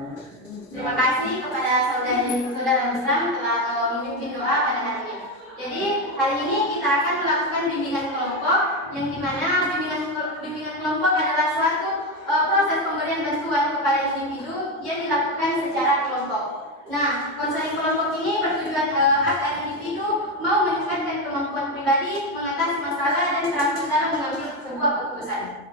Terima kasih kepada saudara Muslim telah memimpin doa pada hari ini. Jadi hari ini kita akan melakukan bimbingan kelompok, yang dimana bimbingan kelompok adalah suatu proses pemberian bantuan kepada individu yang dilakukan secara kelompok. Nah, konseling kelompok ini bertujuan agar individu mau meningkatkan kemampuan pribadi, mengatasi masalah dan terampil dalam mengambil sebuah keputusan.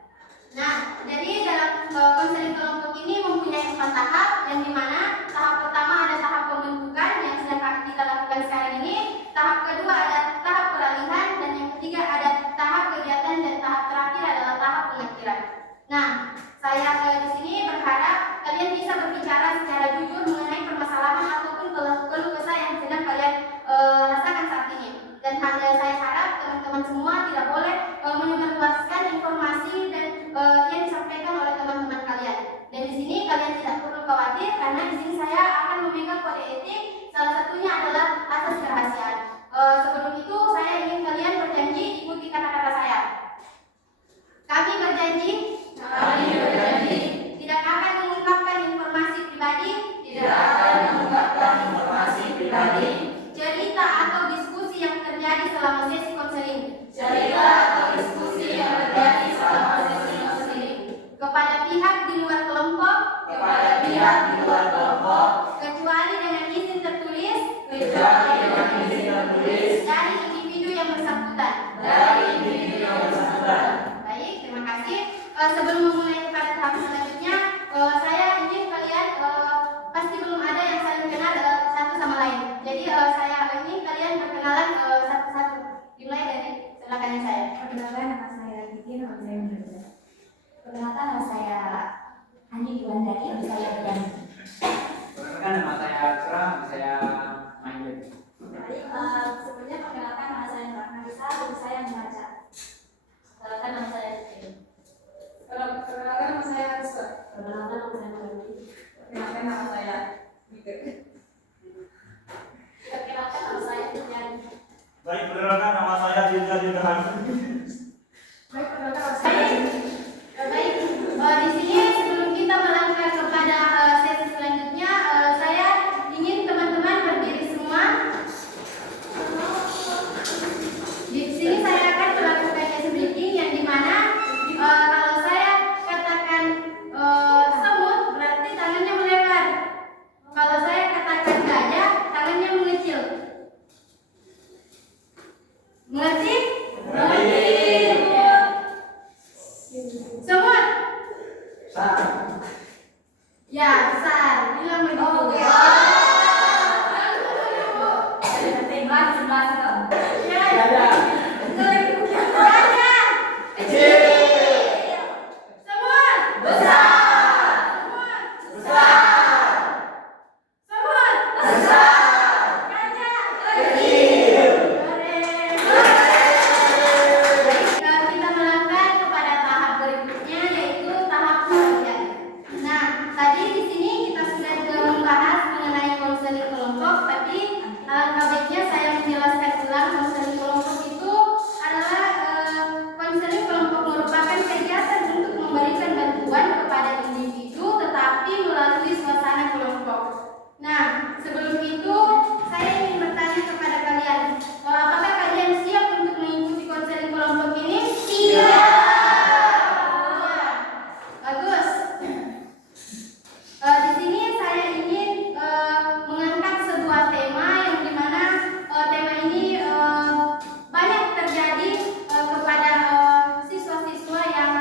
Nah, jadi dalam konseling kelompok ini mempunyai 4 tahap, yang dimana tahap pertama ada tahap pembentukan yang sedang kita lakukan sekarang ini, tahap kedua ada tahap peralihan, dan yang ketiga ada tahap kegiatan, dan tahap terakhir adalah tahap pengakhiran. Nah, saya di sini berharap kalian bisa berbicara secara jujur mengenai permasalahan ataupun keluh kesah yang sedang kalian rasakan saat ini. Dan saya harap teman-teman semua tidak boleh menyebarluaskan informasi dan yang disampaikan oleh teman-teman kalian. Dan di sini kalian tidak perlu khawatir, karena di sini saya akan memegang kode etik. Salah satunya adalah asas kerahasiaan. Sebelum itu saya ingin kalian berjanji ikuti kata-kata saya. Kami berjanji tidak akan mengungkapkan informasi pribadi, cerita atau diskusi yang terjadi selama sesi konseling, kepada pihak di luar kelompok, kecuali dengan izin tertulis dari individu yang bersangkutan. Baik, terima kasih. Sebelum memulai kepada tahap selanjutnya, saya ingin kalian pasti belum ada yang saling kenal satu sama lain. Jadi saya ingin kalian berkenalan satu-satu. Dimulai dari silakan saya. Perkenalkan, nama saya Titi, nama saya Munda. Perkenalkan, nama saya Andi Diwandari, nama saya Berdani. Perkenalkan, nama saya Asra, nama saya Mahyud. Baik, sebelumnya perkenalkan, nama saya Rahma Nisa, nama saya membaca. Perkenalkan, nama saya Titi. Perkenalkan, nama saya Asra. Perkenalkan, nama saya Munda. Perkenalkan, nama saya Mika. Perkenalkan, nama saya Tijan. Baik, perkenalkan nama saya Dinda Dindahan. Baik, perkenalkan, nama saya Baik, di sini sebelum kita melangkah kepada sesi selanjutnya, saya ingin teman-teman berdiri semua. Di sini saya akan melakukan case breaking, yang dimana kalau saya katakan semut, berarti tangannya melebar. Kalau saya katakan gajah, tangannya mengecil. Mengerti? Semut? Ya, besar. Bilang begitu. Kita melangkah kepada tahap berikutnya, yaitu tahap peralihan. Nah, tadi di sini kita sudah membahas mengenai konseling kelompok, tapi alangkah baiknya saya menjelaskan ulang. Konseling kelompok itu adalah konseling kelompok merupakan kegiatan untuk memberikan bantuan kepada individu, tetapi melalui suasana kelompok. Nah, sebelum itu saya ingin bertanya kepada kalian, apakah kalian siap untuk mengikuti konseling kelompok ini? Iya. Bagus. Di sini saya ingin mengangkat sebuah tema, yang dimana tema ini banyak terjadi kepada siswa-siswa yang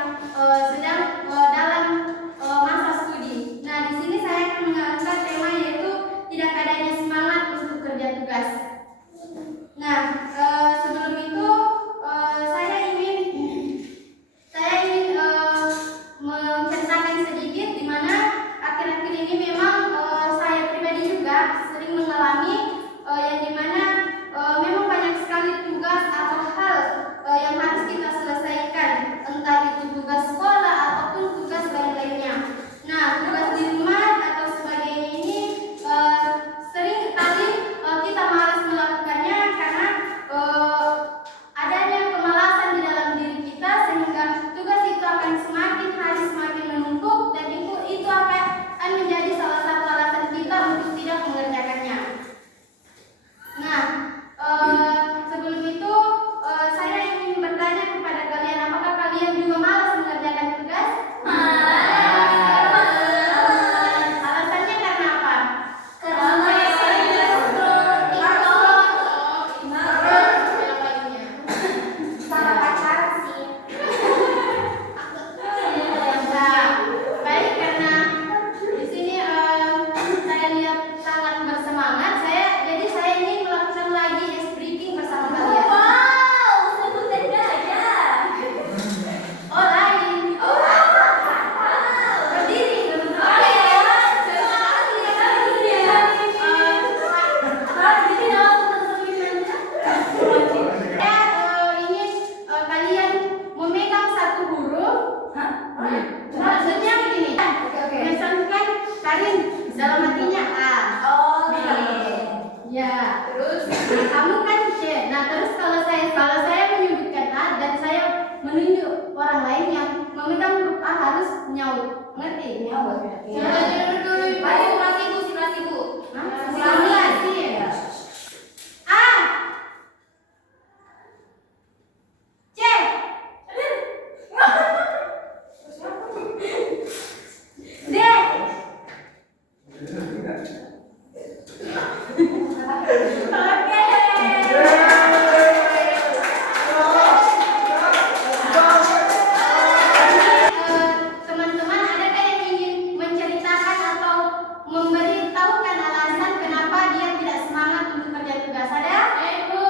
sedang dalam masa studi. Nah, di sini saya akan mengangkat tema yaitu tidak adanya semangat untuk kerja tugas. Nah, sebelum itu saya ingin menceritakan sedikit, di mana akhir-akhir ini memang saya pribadi juga sering mengalami yang dimana memang banyak sekali tugas atau hal yang harus kita selesaikan, entah itu tugas sekolah ataupun tugas lain-lainnya. Nah, tugas di rumah atau sebagainya ini sering kali kita malas melakukannya, karena adanya kemalasan di dalam diri kita, sehingga tugas itu akan semakin hari semakin menumpuk, dan itu akan menjadi salah ngawur. Coba dulu Ibu. Simulasi Bu. Simulasi. A. C. D. Teman-teman adakah yang ingin menceritakan atau memberitahukan alasan kenapa dia tidak semangat untuk kerja tugas? Ada? Ibu.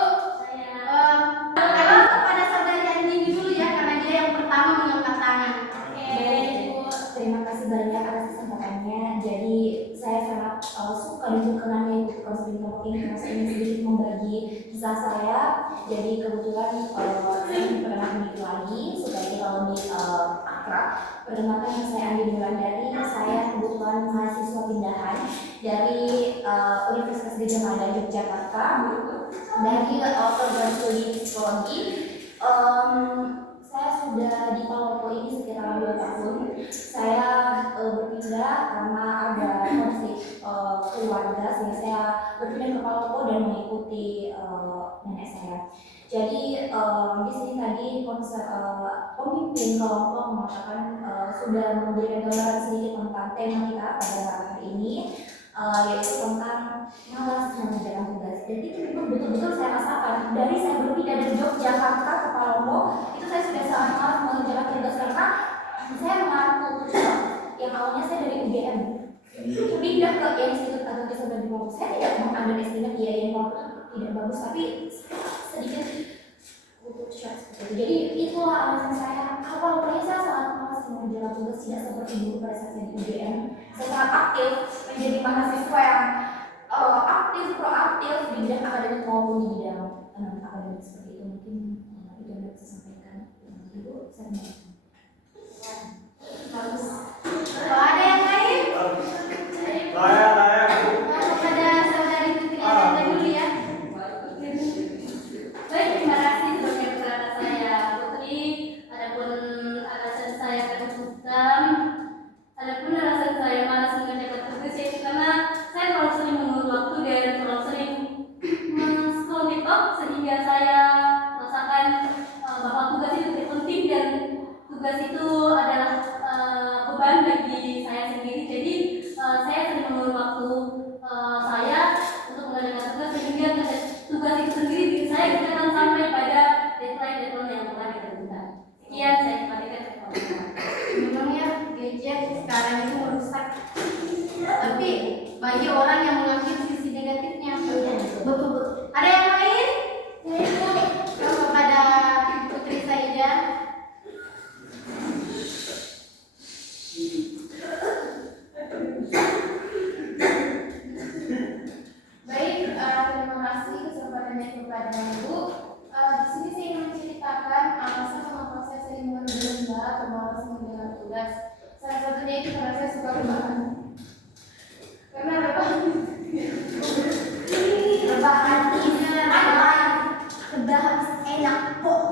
Kalau kepada saudari Andini dulu ya, karena dia yang pertama mengangkat tangan. Terima kasih banyak atas kesempatannya. Jadi saya sangat suka dan berkenannya ikut konseling kelompok ini karena saya ingin sedikit membagi kisah saya. Jadi kebetulan saya diperkenalkan dikit lagi supaya kita lebih akrab. Perkenalkan saya Andi Wulandari. Saya kebetulan mahasiswa pindahan dari Universitas Gadjah Mada Yogyakarta dari program studi psikologi. Saya sudah di Palopo ini sekitar 2 tahun. Saya berpindah karena ada konflik keluarga sehingga saya berpindah ke Palopo dan mengikuti nenek saya. Jadi di sini tadi pemimpin kelompok mengatakan sudah memberikan gambaran sedikit tentang tema kita pada hari ini, yaitu tentang malas mengerjakan tugas. Dan itu memang betul-betul saya rasakan dari saya berpindah dari Yogyakarta ke Palopo, itu saya sudah sangat malas mengerjakan tugas karena saya mengalami kultur yang awalnya saya dari UGM pindah ke Institut Agama Islam dan Palopo. Saya tidak mengunderestimate ya yang Palopo tidak bagus, tapi sedikit kultur shock seperti itu. Jadi itulah alasan saya. Awalnya saya sangat malas mengerjakan tugas, tidak seperti dulu pada saat saya di UGM. Saya sangat aktif menjadi mahasiswa yang aktif, proaktif di bidang akademik maupun di bidang akademik seperti itu. Mungkin itu yang bisa saya sampaikan. Ibu, saya mohon. Bagus. Kalau ada yang lain? Saya. Kepada saudari Putri Ananda dulu ya. Baik, terima kasih sebagai perkata saya Putri. Adapun alasan saya terbuka, adapun alasan saya malas mengerjakan tugas yaitu karena saya terlalu sering mengulur waktu dan terlalu sering men-scroll TikTok sehingga saya merasakan bahwa tugas itu tidak penting dan tugas itu adalah beban bagi saya sendiri. Jadi saya sering mengulur waktu saya untuk mengerjakan tugas sehingga tugas itu sendiri saya kerjakan sampai pada deadline yang telah ditentukan. Sekian saya kembalikan ke Bapak. Memang ya gadget sekarang itu merusak. Tapi bagi orang yang mengambil sisi negatifnya, betul. Ada yang lain? Kepada Putri Saida. Baik, terima kasih kesempatannya kepada Ibu. Di sini saya ingin menceritakan alasan mengapa saya sering menunda atau malas mengerjakan tugas. Salah satunya itu karena saya suka rebahan. Karena rebahan enak kok.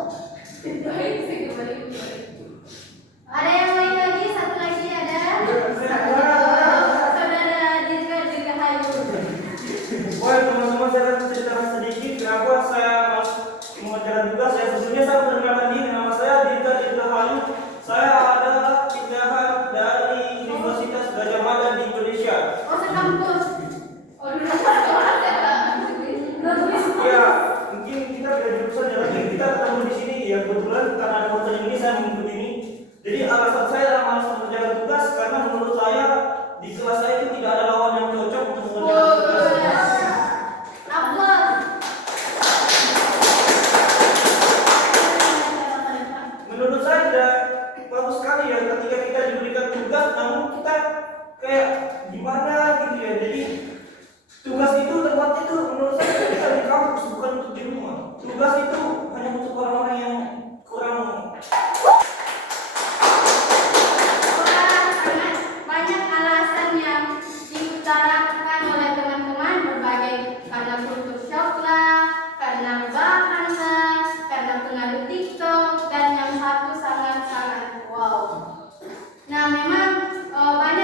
baik, saya kembali. Ada yang lain lagi? Satu lagi ada. Saudara Dirga Hayu. Wah, teman-teman, saya akan ceritakan sedikit kenapa saya malas mengerjakan tugas. Sebelumnya saya perkenalkan diri, nama saya Dirga Hayu. Saya adalah pindahan dari Universitas Gadjah Mada di Indonesia. Oh, sekampus. Oh, dulu sekolah saya Ya, mungkin kita beda jurusan ya, tapi kita ketemu di sini ya kebetulan karena ada urusan ini saya mengikuti ini. Jadi alasan saya adalah malas mengerjakan tugas karena menurut saya di kelas saya itu tidak ada lawan yang cocok untuk mengerjakan tugas. Abdul. Menurut saya tidak bagus sekali ya ketika kita diberikan tugas namun kita kayak gimana gitu ya. Jadi tugas itu tempatnya itu menurut saya kita di kampus bukan untuk di rumah. Tugas itu hanya untuk orang-orang yang kurang. Sangat banyak alasan yang diutarakan oleh teman-teman berbagai karena kultur shock lah, karena rebahan lah, karena pengaruh TikTok dan yang satu sangat-sangat wow. Nah memang banyak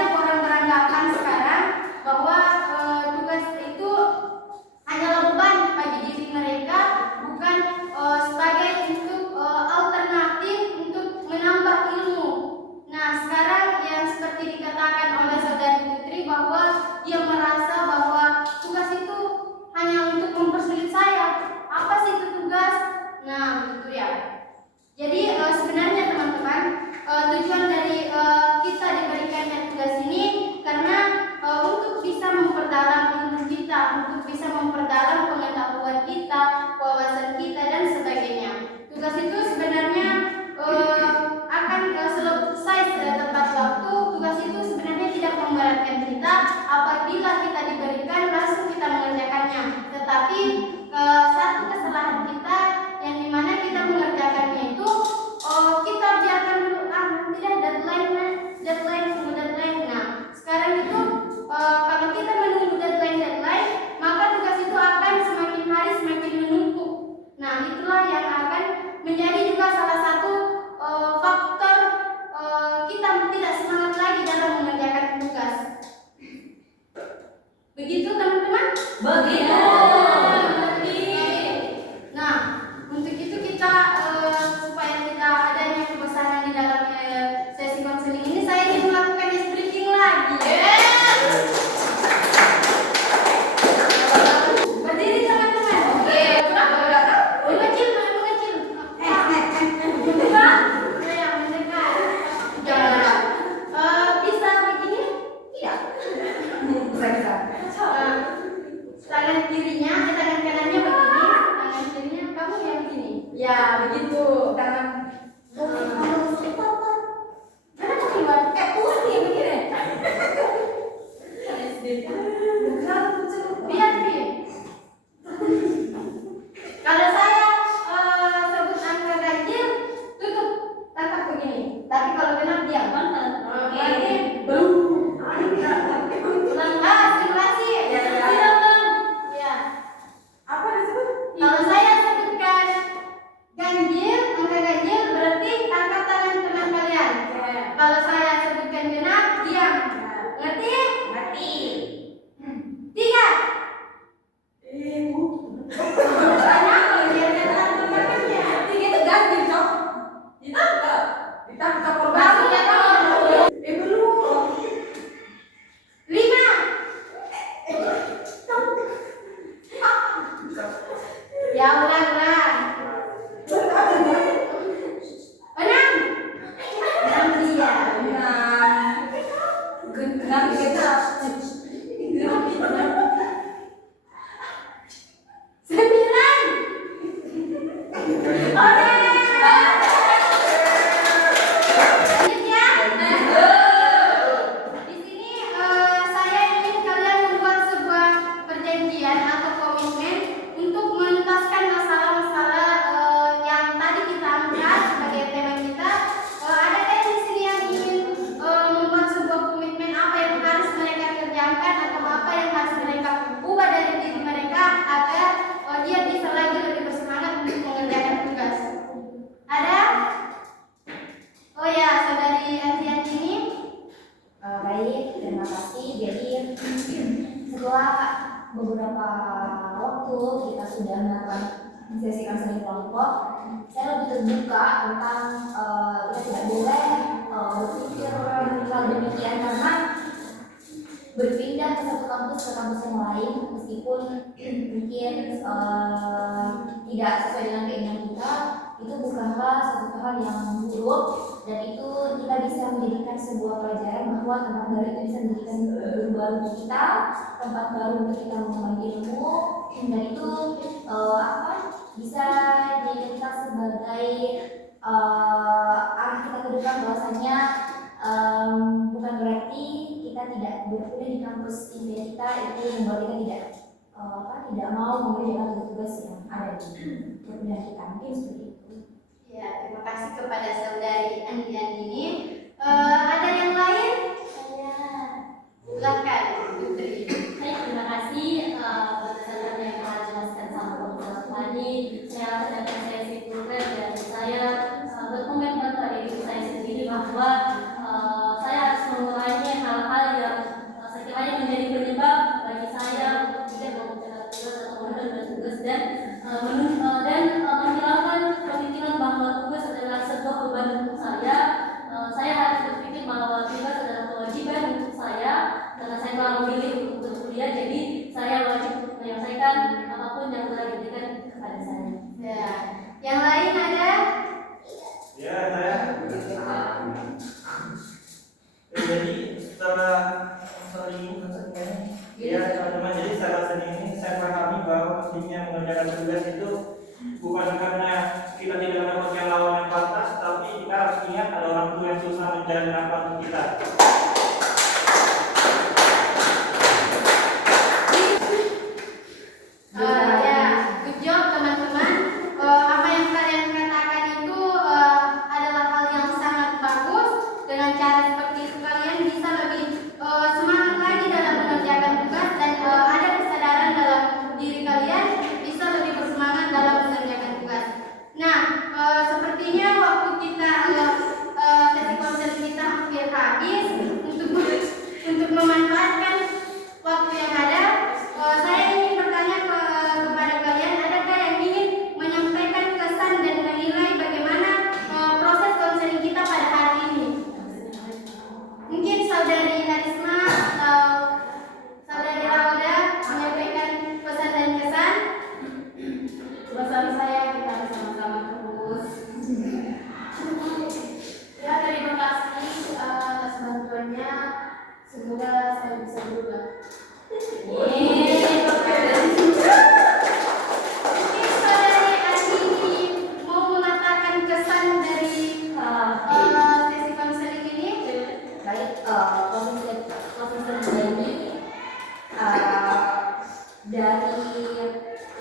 kemampuan kita, wawasan kita dan sebagainya. Tugas itu sebenarnya akan selesai tepat waktu. Tugas itu sebenarnya tidak memberatkan kita apabila kita diberikan langsung kita mengerjakannya. Tetapi satu kesalahan kita yang dimana kita mengerjakannya itu kita biarkan dulu tidak deadline tunggu deadline. Nah sekarang itu kalau kita menunggu deadline maka tugas itu akan semakin hari semakin menumpuk. Nah itulah yang akan menjadi juga salah satu faktor kita tidak semangat lagi dalam mengerjakan tugas. Begitu teman-teman? Begitu. Nah, untuk itu kita supaya tidak adanya kebosanan di dalam sesi konseling ini, saya ingin melakukan ice breaking lagi. Berdiri teman-teman. Oke. Mengecil. Ya, mendekat. Jangan. Bisa begini? Tidak. Bisa. Tangan kirinya, tangan kanannya begini, tangan kirinya kamu yang begini. Ya, begitu. Tangan Mana keluar? putih begini. Biar nih. Kalau saya sebut angka ganjil, tutup tangkap begini. Tapi kalau genap diam. Berarti Belum. simulasi. Ya. Apa disebut? Kalau saya sebutkan ganjil, angka ganjil berarti angkat tangan teman kalian. Kalau saya sebutkan genap, diam. Ngerti? Mati. 3. Ibu. Kenapa? Biar kata teman-temannya. Tiga itu ganti, Cok. Ditangkap. Ditangkap Baru probasi. ya tahu. Belum. 5. Ya ulang. 6. 6 dia. Genap kita. 9. Selanjutnya, di sini saya ingin kalian membuat sebuah perjanjian atau komitmen untuk menuntaskan masalah-masalah yang tadi kita angkat sebagai tema kita. Adakah di sini yang ingin membuat sebuah komitmen apa yang harus mereka kerjakan atau apa yang harus mereka ubah dari diri mereka agar dia bisa lagi lebih bersemangat untuk mengerjakan tugas? Ada? Oh ya, saudari Anti ini. Baik, terima kasih. Jadi setelah beberapa waktu kita sudah melakukan sesi konseling kelompok, saya lebih terbuka tentang kita tidak boleh berpikir hal demikian karena berpindah ke satu kampus ke kampus yang lain meskipun mungkin tidak sesuai dengan keinginan kita, itu bukanlah satu hal yang buruk dan itu kita bisa menjadikan sebuah pelajaran bahwa tempat baru itu bisa menjadikan guru baru untuk kita, tempat baru untuk kita mengembang ilmu dan itu bisa dijadikan kita sebagai arah kita ke depan bahwasanya bukan berarti kita tidak berpindah di kampus impian kita itu membuat kita tidak mau mengerjakan tugas yang ada di perkuliahan kita, mungkin seperti itu. Ya, terima kasih kepada saudari Andi ini. Ada yang lain? Silakan, Putri. Baik, terima kasih berdasarkan yang telah dijelaskan sama Bapak tadi. Saya sedangkan saya simpulkan dan saya berkomitmen pada diri saya sendiri bahwa saya harus mengurangi hal-hal yang sekiranya menjadi penyebab bagi saya untuk tidak mengerjakan tugas atau menunda tugas dan menghilangkan pemikiran bahwa tugas adalah sebuah beban untuk saya. Saya harus berpikir bahwa tugas adalah kewajiban untuk saya karena saya telah memilih untuk berkuliah, jadi saya wajib untuk menyelesaikan apapun yang telah diberikan kepada saya. Ya, yang lain ada? Ya, saya. Jadi setelah ya teman-teman, jadi setelah seni ini saya pahami bahwa pentingnya mengerjakan tugas itu bukan karena kita tidak mendapatkan lawan yang pantas, tapi kita harus ingat ada orang tua yang susah mencari nafkah untuk kita. Ya, good job teman-teman. Apa yang kalian katakan itu adalah hal yang sangat bagus. Dengan cara seperti itu kalian bisa lebih semangat lagi dalam mengerjakan tugas dan ada kesadaran dalam diri kalian bisa lebih bersemangat dalam mengerjakan tugas. Nah, sepertinya waktu kita sesi konsen kita hampir habis. Untuk memanfaatkan waktu yang ada, saya ingin bertanya kepada kalian, adakah yang ingin menyampaikan kesan dan menilai bagaimana proses konseling kita pada hari ini? Mungkin saudari Harisma atau saudari Rauda menyampaikan pesan dan kesan. Pesan saya kita harus sama-sama terus. Ya, terima kasih atas bantuannya. Semoga saya bisa berubah. Mungkin saudari Asini mau mengatakan kesan dari sesi konseling ini. Baik, konsen ini dari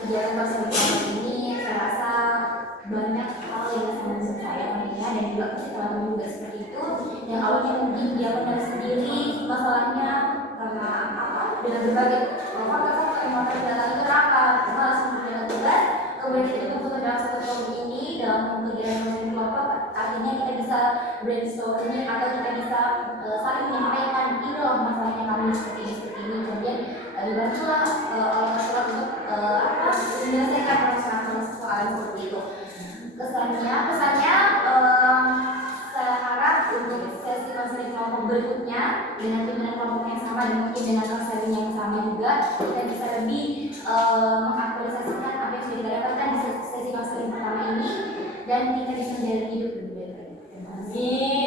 kegiatan konsen ini saya rasa banyak hal yang sangat saya tentunya dan juga teman-teman juga seperti itu. Yang awalnya mungkin dia benar sendiri masalahnya karena apa? Dengan berbagai faktor-faktor yang terjadi itu apa? Malas mengerjakan tugas, kemudian kita berkumpul dalam satu kelompok ini dalam kegiatan konsen kelompok. Akhirnya kita bisa brainstorming atau kita bisa saling menyampaikan ini loh masalahnya kami seperti ini. Kemudian dibantulah oleh masyarakat untuk menyelesaikan persoalan seperti itu. Pesannya saya harap untuk sesi konseling kelompok berikutnya dengan pimpinan kelompok yang sama dan mungkin dengan konseling yang sama juga kita bisa lebih mengaktualisasikan apa yang sudah kita dapatkan di sesi konseling pertama ini dan kita bisa menjalani hidup lebih baik. Terima kasih.